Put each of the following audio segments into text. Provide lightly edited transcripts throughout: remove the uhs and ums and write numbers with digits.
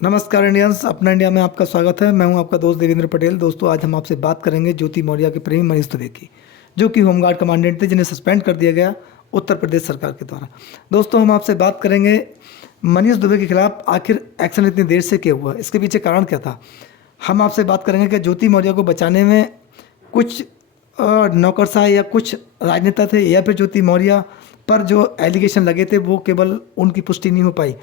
नमस्कार इंडियंस, अपना इंडिया में आपका स्वागत है। मैं हूं आपका दोस्त देवेंद्र पटेल। दोस्तों, आज हम आपसे बात करेंगे ज्योति मौर्य के प्रेमी मनीष दुबे की, जो कि होमगार्ड कमांडेंट थे, जिन्हें सस्पेंड कर दिया गया उत्तर प्रदेश सरकार के द्वारा। दोस्तों, हम आपसे बात करेंगे मनीष दुबे के खिलाफ आखिर एक्शन इतनी देर से क्यों हुआ, इसके पीछे कारण क्या था। हम आपसे बात करेंगे कि ज्योति मौर्य को बचाने में कुछ नौकरशाह या कुछ राजनेता थे, या फिर ज्योति मौर्य पर जो एलिगेशन लगे थे वो केवल उनकी पुष्टि नहीं हो पाई,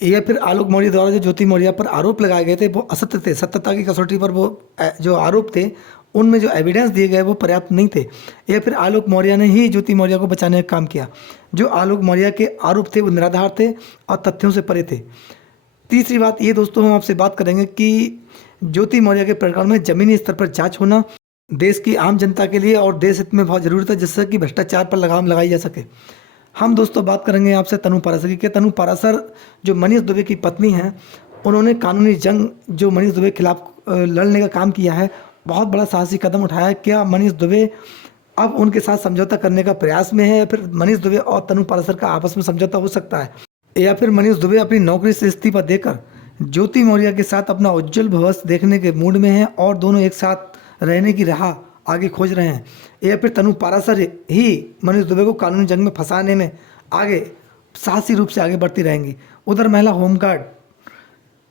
या फिर आलोक मौर्य द्वारा जो ज्योति मौर्य पर आरोप लगाए गए थे वो असत्य थे। सत्यता की कसौटी पर वो जो आरोप थे उनमें जो एविडेंस दिए गए वो पर्याप्त नहीं थे, या फिर आलोक मौर्य ने ही ज्योति मौर्य को बचाने का काम किया। जो आलोक मौर्य के आरोप थे वो निराधार थे और तथ्यों से परे थे। तीसरी बात ये दोस्तों, हम आपसे बात करेंगे कि ज्योति मौर्य के प्रकरण में जमीनी स्तर पर जांच होना देश की आम जनता के लिए और देश हित में बहुत जरूरत है, जिससे कि भ्रष्टाचार पर लगाम लगाई जा सके। हम दोस्तों बात करेंगे आपसे तनु पारासर की। तनु पारासर जो मनीष दुबे की पत्नी हैं, उन्होंने कानूनी जंग जो मनीष दुबे के खिलाफ लड़ने का काम किया है, बहुत बड़ा साहसी कदम उठाया है। क्या मनीष दुबे अब उनके साथ समझौता करने का प्रयास में है, या फिर मनीष दुबे और तनु पारासर का आपस में समझौता हो सकता है, या फिर मनीष दुबे अपनी नौकरी से इस्तीफा देकर ज्योति मौर्य के साथ अपना उज्जवल भविष्य देखने के मूड में हैं और दोनों एक साथ रहने की राह आगे खोज रहे हैं, या फिर तनु पारासर ही मनीष दुबे को कानूनी जंग में फंसाने में आगे साहसी रूप से आगे बढ़ती रहेंगी। उधर महिला होमगार्ड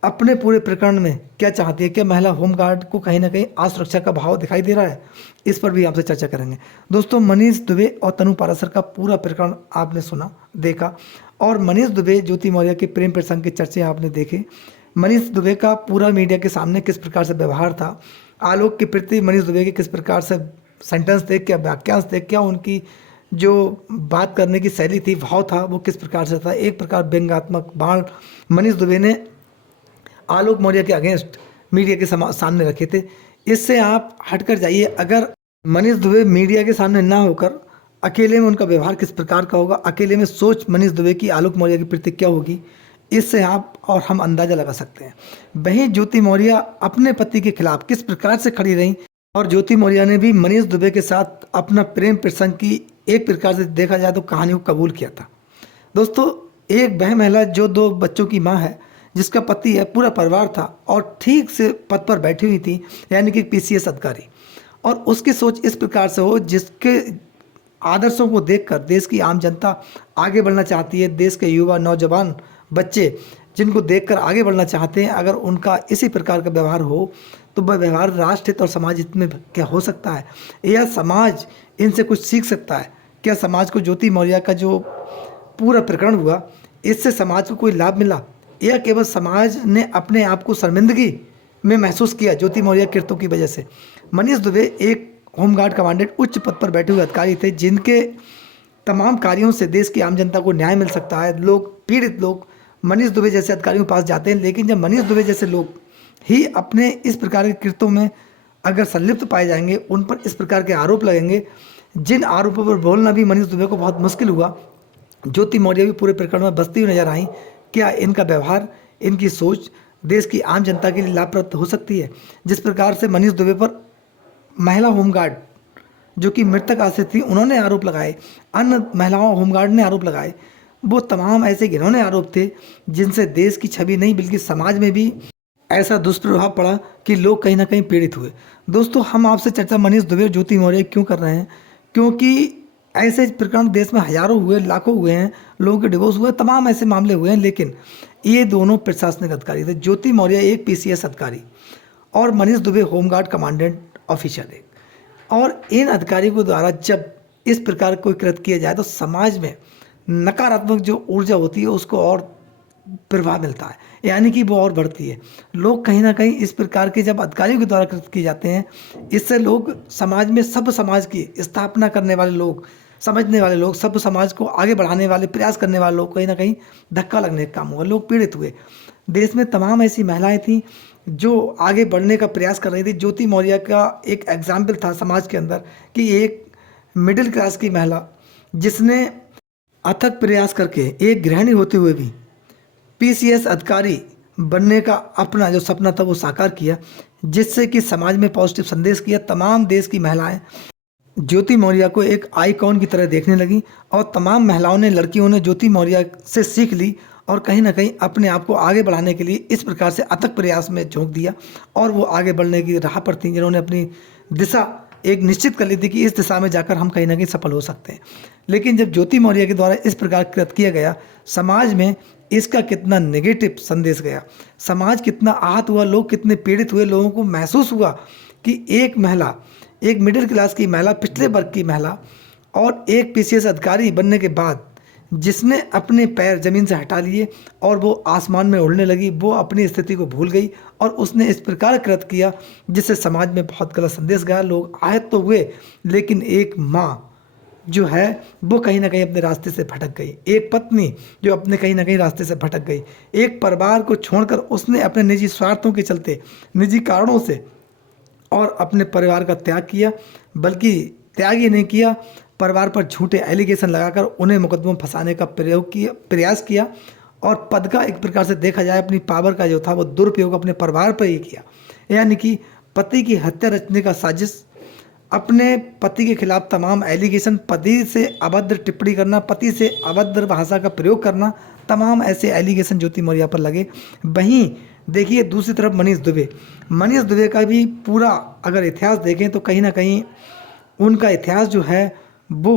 अपने पूरे प्रकरण में क्या चाहती है, क्या महिला होमगार्ड को कहीं ना कहीं असुरक्षा का भाव दिखाई दे रहा है, इस पर भी आपसे चर्चा करेंगे। दोस्तों, मनीष दुबे और तनु पारासर का पूरा प्रकरण आपने सुना, देखा, और मनीष दुबे ज्योति मौर्य के प्रेम प्रसंग के चर्चे आपने देखे। मनीष दुबे का पूरा मीडिया के सामने किस प्रकार से व्यवहार था, आलोक के प्रति मनीष दुबे के किस प्रकार से सेंटेंस थे, क्या वाक्यांश थे, क्या उनकी जो बात करने की शैली थी, भाव था, वो किस प्रकार से था। एक प्रकार व्यंग्यात्मक बाण मनीष दुबे ने आलोक मौर्य के अगेंस्ट मीडिया के सामने रखे थे। इससे आप हटकर जाइए, अगर मनीष दुबे मीडिया के सामने ना होकर अकेले में उनका व्यवहार किस प्रकार का होगा, अकेले में सोच मनीष दुबे की आलोक मौर्य के प्रति क्या होगी, इससे आप और हम अंदाजा लगा सकते हैं। वहीं ज्योति मौर्य अपने पति के खिलाफ किस प्रकार से खड़ी रहीं, और ज्योति मौर्य ने भी मनीष दुबे के साथ अपना प्रेम प्रसंग की एक प्रकार से देखा जाए तो कहानी को कबूल किया था। दोस्तों, एक वह महिला जो 2 बच्चों की मां है, जिसका पति है, पूरा परिवार था और ठीक से पद पर बैठी हुई थी, यानी कि पीसीएस अधिकारी, और उसकी सोच इस प्रकार से हो जिसके आदर्शों को देखकर देश की आम जनता आगे बढ़ना चाहती है। देश के युवा नौजवान बच्चे जिनको देखकर आगे बढ़ना चाहते हैं, अगर उनका इसी प्रकार का व्यवहार हो तो वह व्यवहार राष्ट्र हित और समाज हित में क्या हो सकता है, या समाज इनसे कुछ सीख सकता है। क्या समाज को ज्योति मौर्य का जो पूरा प्रकरण हुआ, इससे समाज को कोई लाभ मिला, या केवल समाज ने अपने आप को शर्मिंदगी में महसूस किया ज्योति मौर्य कृत्यों की वजह से। मनीष दुबे एक होमगार्ड कमांडेंट उच्च पद पर बैठे हुए अधिकारी थे, जिनके तमाम कार्यों से देश की आम जनता को न्याय मिल सकता है। लोग, पीड़ित लोग मनीष दुबे जैसे अधिकारियों के पास जाते हैं, लेकिन जब मनीष दुबे जैसे लोग ही अपने इस प्रकार के कृत्यों में अगर संलिप्त पाए जाएंगे, उन पर इस प्रकार के आरोप लगेंगे, जिन आरोपों पर बोलना भी मनीष दुबे को बहुत मुश्किल हुआ। ज्योति मौर्य भी पूरे प्रकरण में बसती हुई नजर आई। क्या इनका व्यवहार, इनकी सोच देश की आम जनता के लिए लाभप्रद हो सकती है। जिस प्रकार से मनीष दुबे पर महिला होमगार्ड जो कि मृतक आश्रित थी, उन्होंने आरोप लगाए, अन्य महिलाओं होमगार्ड ने आरोप लगाए, वो तमाम ऐसे घिनौने आरोप थे जिनसे देश की छवि नहीं बल्कि समाज में भी ऐसा दुष्प्रभाव पड़ा कि लोग कहीं ना कहीं पीड़ित हुए। दोस्तों, हम आपसे चर्चा मनीष दुबे और ज्योति मौर्य क्यों कर रहे हैं, क्योंकि ऐसे प्रकरण देश में हजारों हुए, लाखों हुए हैं, लोगों के डिवोर्स हुए, तमाम ऐसे मामले हुए हैं, लेकिन ये दोनों प्रशासनिक अधिकारी थे। ज्योति मौर्य एक पीसीएस अधिकारी और Manish Dubey home guard commandant officer है, और इन अधिकारियों के द्वारा जब इस प्रकार कोई कृत्य किया जाए तो समाज में नकारात्मक जो ऊर्जा होती है उसको और प्रभाव मिलता है, यानी कि वो और बढ़ती है। लोग कहीं ना कहीं इस प्रकार के जब अधिकारियों के द्वारा कृत्य किए जाते हैं, इससे लोग समाज में सभ्य समाज की स्थापना करने वाले लोग, समझने वाले लोग, सभ्य समाज को आगे बढ़ाने वाले, प्रयास करने वाले लोग कहीं ना कहीं धक्का लगने का काम हुआ, लोग पीड़ित हुए। देश में तमाम ऐसी महिलाएं थीं जो आगे बढ़ने का प्रयास कर रही थी। ज्योति मौर्य का एक एग्जाम्पल था समाज के अंदर कि एक मिडिल क्लास की महिला जिसने अथक प्रयास करके एक गृहिणी होते हुए भी पीसीएस अधिकारी बनने का अपना जो सपना था वो साकार किया, जिससे कि समाज में पॉजिटिव संदेश किया। तमाम देश की महिलाएं ज्योति मौर्य को एक आइकॉन की तरह देखने लगी और तमाम महिलाओं ने, लड़कियों ने ज्योति मौर्य से सीख ली और कहीं ना कहीं अपने आप को आगे बढ़ाने के लिए इस प्रकार से अथक प्रयास में झोंक दिया और वो आगे बढ़ने की राह पर थी, जिन्होंने अपनी दिशा एक निश्चित कर ली थी कि इस दिशा में जाकर हम कहीं ना कहीं सफल हो सकते हैं। लेकिन जब ज्योति मौर्य के द्वारा इस प्रकार कृत किया गया, समाज में इसका कितना नेगेटिव संदेश गया, समाज कितना आहत हुआ, लोग कितने पीड़ित हुए, लोगों को महसूस हुआ कि एक महिला, एक मिडिल क्लास की महिला, पिछले वर्ग की महिला और एक पीसीएस अधिकारी बनने के बाद जिसने अपने पैर ज़मीन से हटा लिए और वो आसमान में उड़ने लगी, वो अपनी स्थिति को भूल गई और उसने इस प्रकार कृत किया जिससे समाज में बहुत गलत संदेश गया। लोग आहत तो हुए, लेकिन एक माँ जो है वो कहीं ना कहीं अपने रास्ते से भटक गई, एक पत्नी जो अपने कहीं ना कहीं रास्ते से भटक गई, एक परिवार को छोड़कर उसने अपने निजी स्वार्थों के चलते, निजी कारणों से और अपने परिवार का त्याग किया, बल्कि त्याग ही नहीं किया, परिवार पर झूठे एलिगेशन लगाकर उन्हें मुकदमों में फंसाने का प्रयास किया और पद का एक प्रकार से देखा जाए अपनी पावर का जो था वो दुरुपयोग अपने परिवार पर ही किया। यानी कि पति की हत्या रचने का साजिश, अपने पति के खिलाफ तमाम एलिगेशन, पति से अभद्र टिप्पणी करना, पति से अभद्र भाषा का प्रयोग करना, तमाम ऐसे एलिगेशन ज्योति मौर्य पर लगे। वहीं देखिए दूसरी तरफ मनीष दुबे का भी पूरा अगर इतिहास देखें तो कहीं ना कहीं उनका इतिहास जो है वो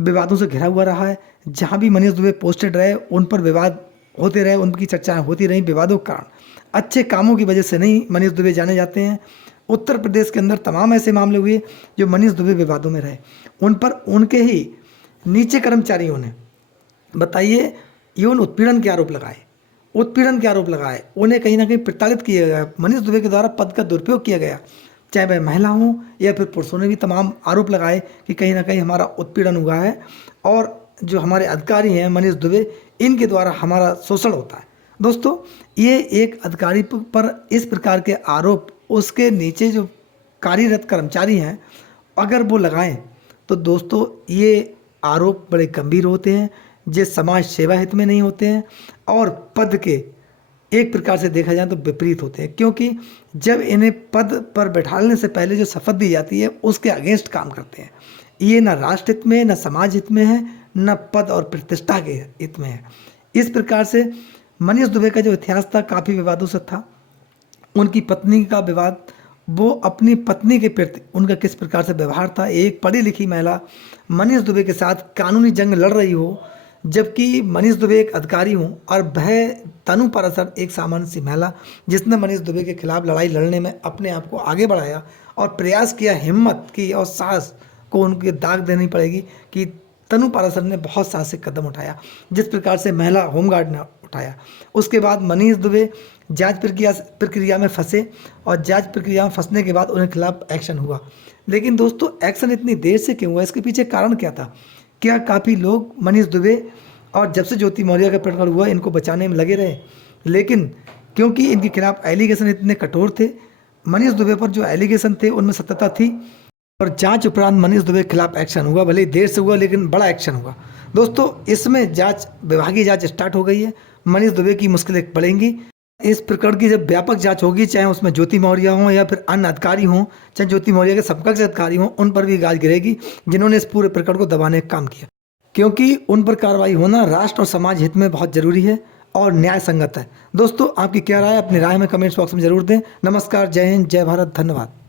विवादों से घिरा हुआ रहा है। जहाँ भी मनीष दुबे पोस्टेड रहे उन पर विवाद होते रहे, उनकी चर्चाएं होती रहीं विवादों के कारण। अच्छे कामों की वजह से नहीं मनीष दुबे जाने जाते हैं। उत्तर प्रदेश के अंदर तमाम ऐसे मामले हुए जो मनीष दुबे विवादों में रहे, उन पर उनके ही नीचे कर्मचारियों ने, बताइए, यौन उत्पीड़न के आरोप लगाए, उन्हें कहीं ना कहीं प्रताड़ित किया गया, मनीष दुबे के द्वारा पद का दुरुपयोग किया गया, चाहे वह महिला हो या फिर पुरुषों ने भी तमाम आरोप लगाए कि कहीं ना कहीं हमारा उत्पीड़न हुआ है और जो हमारे अधिकारी हैं मनीष दुबे, इनके द्वारा हमारा शोषण होता है। दोस्तों, ये एक अधिकारी पर इस प्रकार के आरोप उसके नीचे जो कार्यरत कर्मचारी हैं अगर वो लगाएं तो दोस्तों ये आरोप बड़े गंभीर होते हैं, जो समाज सेवा हित में नहीं होते हैं और पद के एक प्रकार से देखा जाए तो विपरीत होते हैं, क्योंकि जब इन्हें पद पर बैठाने से पहले जो शपथ दी जाती है उसके अगेंस्ट काम करते हैं। ये ना राष्ट्र हित में, ना समाज हित में है, न पद और प्रतिष्ठा के हित में है। इस प्रकार से मनीष दुबे का जो इतिहास था काफ़ी विवादों से था। उनकी पत्नी का विवाद, वो अपनी पत्नी के प्रति उनका किस प्रकार से व्यवहार था। एक पढ़ी लिखी महिला मनीष दुबे के साथ कानूनी जंग लड़ रही हो, जबकि मनीष दुबे एक अधिकारी हों, और वह तनु पाराशर एक सामान्य सी महिला जिसने मनीष दुबे के खिलाफ लड़ाई लड़ने में अपने आप को आगे बढ़ाया और प्रयास किया, हिम्मत की और साहस को उनके दाग देनी पड़ेगी कि तनु पाराशर ने बहुत साहसिक कदम उठाया जिस प्रकार से महिला होमगार्ड ने उठाया। उसके बाद मनीष दुबे जांच प्रक्रिया में फंसे और जांच प्रक्रिया में फंसने के बाद उनके खिलाफ एक्शन हुआ। लेकिन दोस्तों, एक्शन इतनी देर से क्यों हुआ, इसके पीछे कारण क्या था? क्या काफ़ी लोग मनीष दुबे और जब से ज्योति मौर्य का प्रकरण हुआ इनको बचाने में लगे रहे, लेकिन क्योंकि इनके खिलाफ एलिगेशन इतने कठोर थे, मनीष दुबे पर जो एलिगेशन थे उनमें सत्यता थी और जांच उपरांत मनीष दुबे के खिलाफ एक्शन हुआ। भले ही देर से हुआ लेकिन बड़ा एक्शन हुआ। दोस्तों, इसमें जांच, विभागीय जांच स्टार्ट हो गई है। मनीष दुबे की मुश्किलें बढ़ेंगी। इस प्रकरण की जब व्यापक जांच होगी, चाहे उसमें ज्योति मौर्य हों या फिर अन्य अधिकारी हों, चाहे ज्योति मौर्य के समकक्ष अधिकारी हों, उन पर भी गाज गिरेगी जिन्होंने इस पूरे प्रकरण को दबाने का काम किया, क्योंकि उन पर कार्रवाई होना राष्ट्र और समाज हित में बहुत जरूरी है और न्याय संगत है। दोस्तों, आपकी क्या राय है? अपनी राय में कमेंट्स बॉक्स में जरूर दें। नमस्कार, जय हिंद, जय भारत, धन्यवाद।